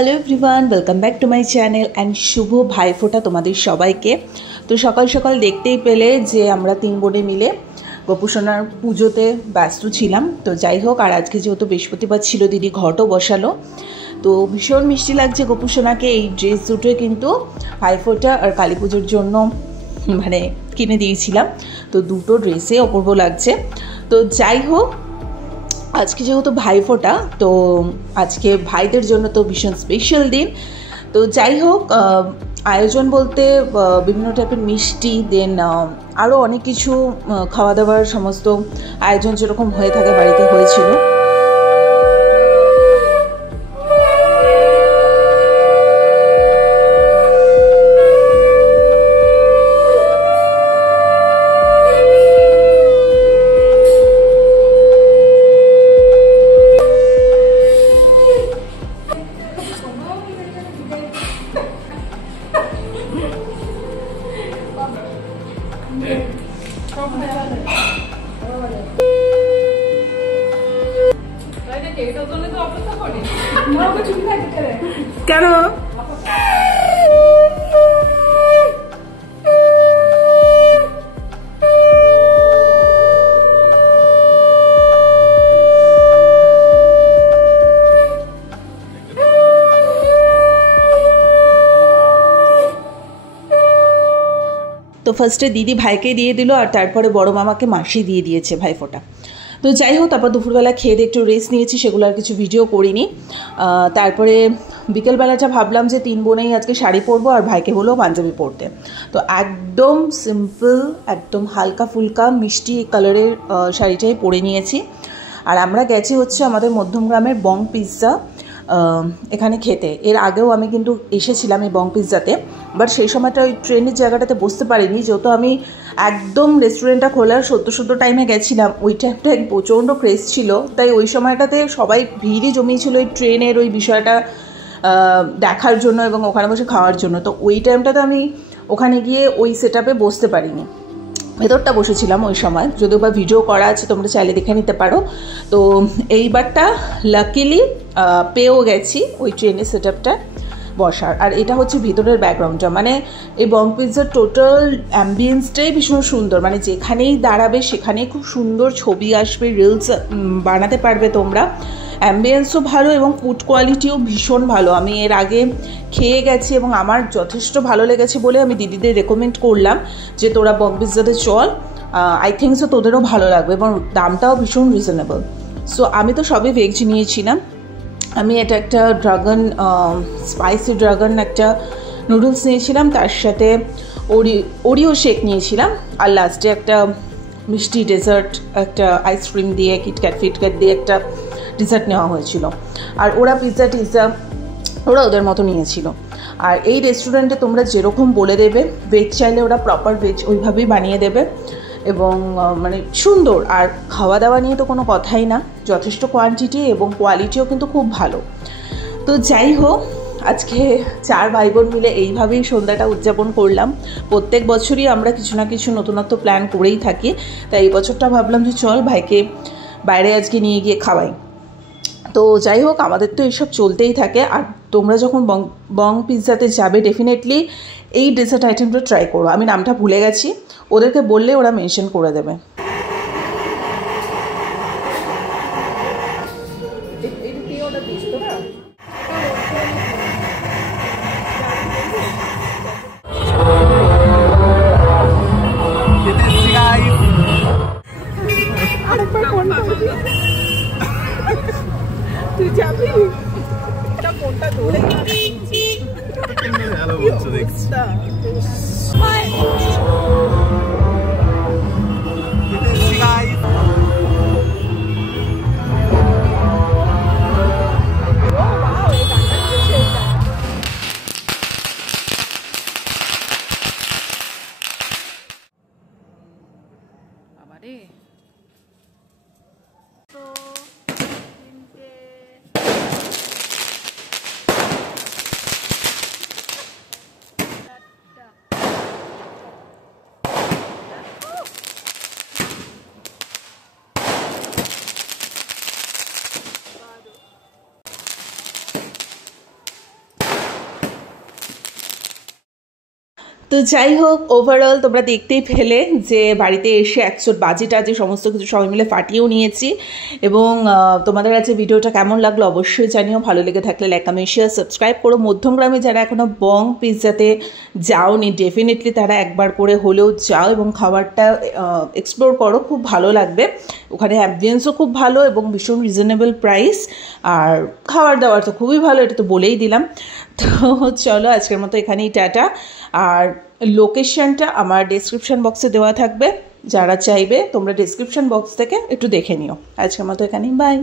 Hello everyone, welcome back to my channel and শুভ ভাইফোঁটা তোমাদের সবাইকে। তো সকাল সকাল দেখতেই পেলে যে আমরা 3 বোনে মিলে গোপুসোনার পুজোতে ব্যস্ত ছিলাম। তো যাই হোক, আর আজকে যেহেতু বৃহস্পতিবার ছিল, দিদি ঘটও বসালো। তো ভীষণ মিষ্টি লাগছে গোপুসোনাকে। এই ড্রেস দুটোই কিন্তু ভাইফোঁটা আর কালী পুজোর জন্য মানে কিনে দিয়েছিলাম। তো দুটো ড্রেসে অপূর্ব লাগছে। তো যাই হোক, আজকে যেহেতু ভাইফোঁটা, তো আজকে ভাইদের জন্য তো ভীষণ স্পেশাল দিন। তো যাই হোক, আয়োজন বলতে বিভিন্ন টাইপের মিষ্টি, দেন আরও অনেক কিছু খাওয়া দাওয়ার সমস্ত আয়োজন যেরকম হয়ে থাকে বাড়িতে হয়েছিল। কেন তো ফার্স্টে দিদি ভাইকে দিয়ে দিল, আর তারপরে বড় মামাকে মাসি দিয়ে দিয়েছে ভাইফোঁটা। তো যাই হোক, তারপর দুপুরবেলা খেয়ে দিয়ে একটু রেস্ট নিয়েছি, সেগুলো আর কিছু ভিডিও করিনি। তারপরে বিকেলবেলাটা ভাবলাম যে 3 বোনেই আজকে শাড়ি পরবো, আর ভাইকে হলো পাঞ্জাবি পরতে। তো একদম সিম্পল, একদম হালকা ফুলকা মিষ্টি কালারের শাড়িটাই পরে নিয়েছি। আর আমরা গেছি হচ্ছে আমাদের মধ্যমগ্রামের বং পিৎজা এখানে খেতে। এর আগেও আমি কিন্তু এসেছিলাম এই বং পিৎজাতে, বাট সেই সময়টা ওই ট্রেনের জায়গাটাতে বসতে পারিনি, যেহেতু আমি একদম রেস্টুরেন্টটা খোলার সদ্য টাইমে গেছিলাম। ওই টাইমটা প্রচণ্ড ক্রেজ ছিল, তাই ওই সময়টাতে সবাই ভিড়ই জমিয়েছিল ওই ট্রেনের ওই বিষয়টা দেখার জন্য এবং ওখানে বসে খাওয়ার জন্য। তো ওই টাইমটাতে আমি ওখানে গিয়ে ওই সেট আপে বসতে পারিনি, ভেতরটা বসেছিলাম ওই সময়, যদিও বা ভিডিও করা আছে, তোমরা চাইলে দেখে নিতে পারো। তো এইবারটা লাকিলি পেয়েও গেছি ওই ট্রেনের সেট আপটা বসার। আর এটা হচ্ছে ভিতরের ব্যাকগ্রাউন্ডটা, মানে এই বং পিৎজার টোটাল অ্যাম্বিয়েন্সটাই ভীষণ সুন্দর। মানে যেখানেই দাঁড়াবে সেখানেই খুব সুন্দর ছবি আসবে, রিলস বানাতে পারবে তোমরা। অ্যাম্বিয়েন্সও ভালো এবং ফুড কোয়ালিটিও ভীষণ ভালো। আমি এর আগে খেয়ে গেছি এবং আমার যথেষ্ট ভালো লেগেছে বলে আমি দিদিদের রেকমেন্ড করলাম যে তোরা বং পিৎজাতে চল, আই থিঙ্ক সো তোদেরও ভালো লাগবে, এবং দামটাও ভীষণ রিজনেবল। সো আমি তো সবই ভেজ নিয়েছিলাম। আমি এটা একটা ড্রাগন স্পাইসি ড্রাগন একটা নুডলস নিয়েছিলাম, তার সাথে ওরিও শেক নিয়েছিলাম, আর লাস্টে একটা মিষ্টি ডেজার্ট, একটা আইসক্রিম দিয়ে কিটক্যাট ফিটক্যাট দিয়ে একটা ডেজার্ট নেওয়া হয়েছিল। আর ওরা পিৎজা টিৎজা ওরা ওদের মতো নিয়েছিল। আর এই রেস্টুরেন্টে তোমরা যেরকম বলে দেবে ভেজ চাইলে ওরা প্রপার ভেজ ওইভাবেই বানিয়ে দেবে, এবং মানে সুন্দর। আর খাওয়া দাওয়া নিয়ে তো কোনো কথাই না, যথেষ্ট কোয়ান্টিটি এবং কোয়ালিটিও কিন্তু খুব ভালো। তো যাই হোক, আজকে 4 ভাই বোন মিলে এইভাবেই সন্ধ্যাটা উদযাপন করলাম। প্রত্যেক বছরই আমরা কিছু না কিছু নতুনত্ব প্ল্যান করেই থাকি, তাই এই বছরটা ভাবলাম যে চল ভাইকে বাইরে আজকে নিয়ে গিয়ে খাওয়াই। তো যাই হোক, আমাদের তো এইসব চলতেই থাকে। আর তোমরা যখন বং পিৎজাতে যাবে ডেফিনেটলি এই ডেজার্ট আইটেমটা ট্রাই করো। আমি নামটা ভুলে গেছি, ওদেরকে বললে ওরা মেনশন করে দেবে। তুই যাবি এটা ফোনটা ধরে হ্যালো বলছো দেখছি আমারে তো যাই হোক, ওভারঅল তোমরা দেখতেই পেলে যে বাড়িতে এসে একশো বাজেট আছে, সমস্ত কিছু সবাই মিলে ফাটিয়েও নিয়েছি। এবং তোমাদের কাছে ভিডিওটা কেমন লাগলো অবশ্যই জানিও। ভালো লেগে থাকলে লাইক কমেন্ট শেয়ার সাবস্ক্রাইব করো। মধ্যমগ্রামে যারা এখনও বং পিৎজাতে যাওনি, ডেফিনেটলি তারা একবার করে হলেও যাও এবং খাবারটা এক্সপ্লোর করো, খুব ভালো লাগবে। ওখানে অ্যাম্বিয়েন্সও খুব ভালো এবং ভীষণ রিজনেবল প্রাইস, আর খাবার দাবার তো খুবই ভালো, এটা তো বলেই দিলাম। তো চলো আজকের মতো এখানেই টাটা। আর লোকেশনটা আমার ডেসক্রিপশন বক্সে দেওয়া থাকবে, যারা চাইবে তোমরা ডেসক্রিপশন বক্স থেকে একটু দেখে নিও। আজকের মতো এখানেই বাই।